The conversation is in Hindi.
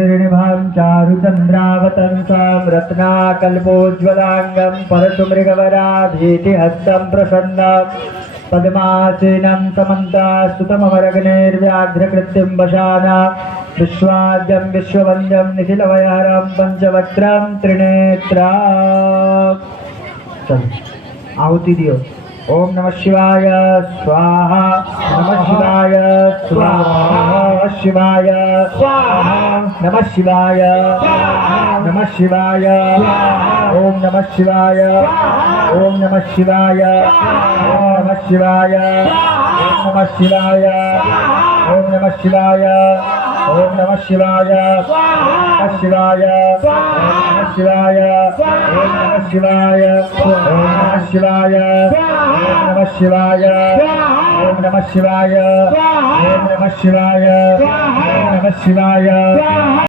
श्रीनिभां चारुचन्द्रावतंसां रत्नाकल्पोज्ज्वलाङ्गं परशुमृगवराभीतिहस्तं प्रसन्नं पद्मासीनं समन्तास्तुतमवरग्नेर्व्याघ्रकृत्यं वशाना विश्वाद्यं विश्ववन्द्यं निखिलवयहरं पंचवक्त्रं त्रिनेत्रं। आहुति दियो। ओम नमः शिवाय स्वाहा, नमः शिवाय स्वाहा, शिवाय स्वाहा, नमः शिवाय, नमः शिवाय, ओम नमः शिवाय, ओम नमः शिवाय, ओम नमः शिवाय, ओम नमः शिवाय, ओम नमः शिवाय, ओम नमः शिवाय, नमः शिवाय, नमः शिवाय, ओम नमः शिवाय, ओम नमः शिवाय, ओम नमः शिवाय, ओम नमः शिवाय, ओम नमः शिवाय, ओम नमः शिवाय।